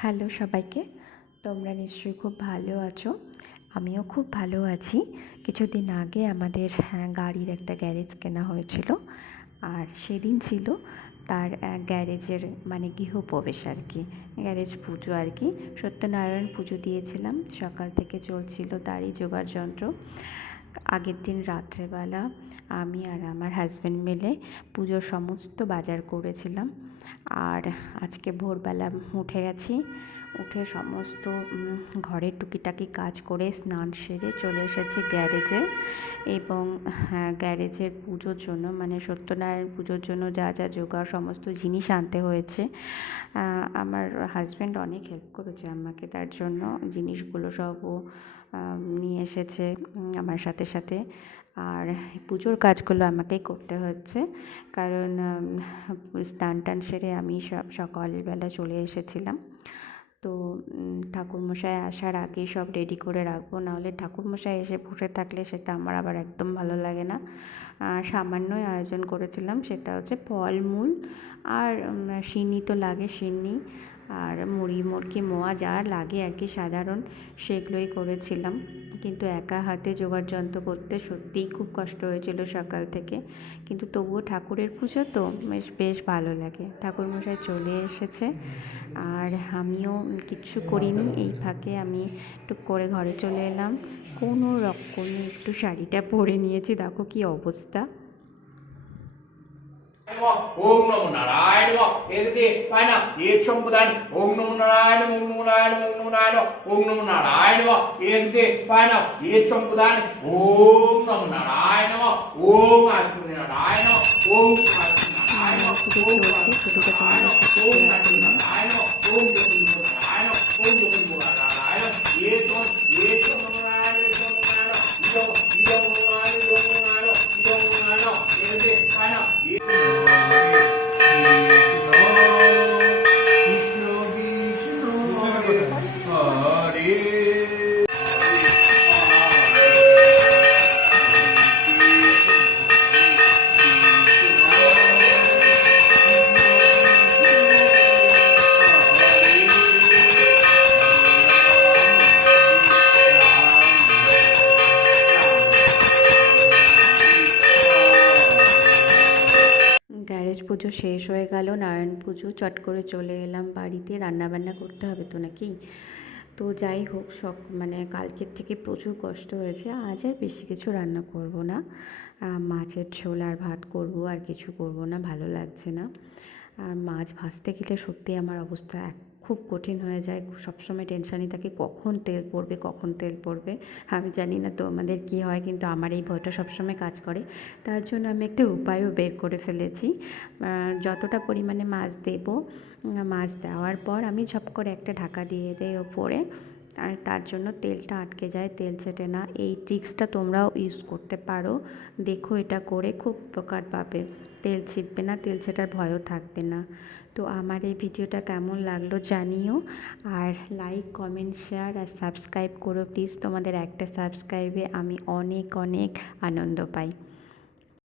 Hello সবাইকে। তোমরা নিশ্চয়ই খুব ভালো আছো। আমিও খুব ভালো আছি। কিছুদিন আগে আমাদের হ্যাঁ, গাড়ির একটা গ্যারেজ কেনা হয়েছিল। আর সেদিন ছিল তার গ্যারেজের মানে গৃহপ্রবেশ আর কি গ্যারেজ পুজো আর কি সত্যনারায়ণ পুজো দিয়েছিলাম। সকাল থেকে চলছিল তারই জোগাড় যন্ত্র আগের দিন রাত্রেবেলা আমি আর আমার হাজব্যান্ড মিলে পুজোর সমস্ত বাজার করেছিলাম। আর আজকে ভোরবেলা উঠে গেছি উঠে সমস্ত ঘরের টুকিটাকি কাজ করে স্নান সেরে চলে এসেছি গ্যারেজে। এবং হ্যাঁ, গ্যারেজের পুজোর জন্য মানে সত্যনারায়ণ পুজোর জন্য যা যা জোগাড় সমস্ত জিনিস আনতে হয়েছে। আমার হাজব্যান্ড অনেক হেল্প করেছে আমাকে তার জন্য জিনিসগুলো সব নিয়ে এসেছে। আমার সাথে সাথে সাথে। আর পুজোর কাজগুলো আমাকেই করতে হচ্ছে। কারণ স্নান টান সেরে আমি সব সকালবেলা চলে এসেছিলাম। তো ঠাকুরমশাই আসার আগেই সব রেডি করে রাখব। নাহলে ঠাকুরমশাই এসে বসে থাকলে সেটা আমার আবার একদম ভালো লাগে না। সামান্যই আয়োজন করেছিলাম, সেটা হচ্ছে ফলমূল। আর সিন্নি তো লাগে সিন্নি আর মুড়ি মুড়কি মোয়া যা লাগে আর কি সাধারণ সেগুলোই করেছিলাম। কিন্তু একা হাতে জোগাড় যন্ত্র করতে সত্যিই খুব কষ্ট হয়েছিল সকাল থেকে। কিন্তু তবুও ঠাকুরের পুজো তো বেশ বেশ ভালো লাগে। ঠাকুরমশাই চলে এসেছে। আর আমিও কিচ্ছু করিনি। এই ফাঁকে আমি একটু করে ঘরে চলে এলাম। কোনো রকমে একটু শাড়িটা পরে নিয়েছি। দেখো কি অবস্থা। ఓం నమో నారాయణ. ఏది ఆయన ఏ చంపు దాని? ఓం నమో నారాయణ ఓం నమో నారాయణ ఓం నమో నారాయణ ఓం నమో నారాయణ. ఏది ఆయన ఏ చంపు దాని? ఓం నమో నారాయణ ఓం అర్జున నారాయణ ఓం నారాయణ ఓం నారాయణ ఓం నారాయణ ఓం నారాయణ ఓం నారాయణ. ఏ পুজো শেষ হয়ে গেল, নারায়ণ পুজো, চট করে চলে এলাম বাড়িতে, রান্নাবান্না করতে হবে তো নাকি? তো যাই হোক সব মানে কালকের থেকে প্রচুর কষ্ট হয়েছে, আজ আর বেশি কিছু রান্না করব না। মাছের ঝোল আর ভাত করব, আর কিছু করব না, ভালো লাগছে না। আর মাছ ভাজতে গেলে সত্যি আমার অবস্থা এক খুব কঠিন হয়ে যায়। সবসময় টেনশানই থাকে, কখন তেল পড়বে, কখন তেল পড়বে, আমি জানি না তো আমাদের কী হয়, কিন্তু আমার এই ভয়টা সবসময় কাজ করে। তার জন্য আমি একটা উপায়ও বের করে ফেলেছি। যতটা পরিমাণে মাছ দেব, মাছ দেওয়ার পর আমি ঝপ করে একটা ঢাকা দিয়ে দেয় ওপরে আর তার জন্য তেলটা আটকে যায়, তেল ছেটে না। এই ট্রিক্সটা তোমরাও ইউজ করতে পারো। দেখো এটা করে খুব উপকার পাবে। তেল ছিটবে না, তেল ছেটার ভয়ও থাকবে না। তো আমার এই ভিডিওটা কেমন লাগল জানিও। আর লাইক কমেন্ট শেয়ার আর সাবস্ক্রাইব করো প্লিজ তোমাদের একটা সাবস্ক্রাইবে আমি অনেক অনেক আনন্দ পাই।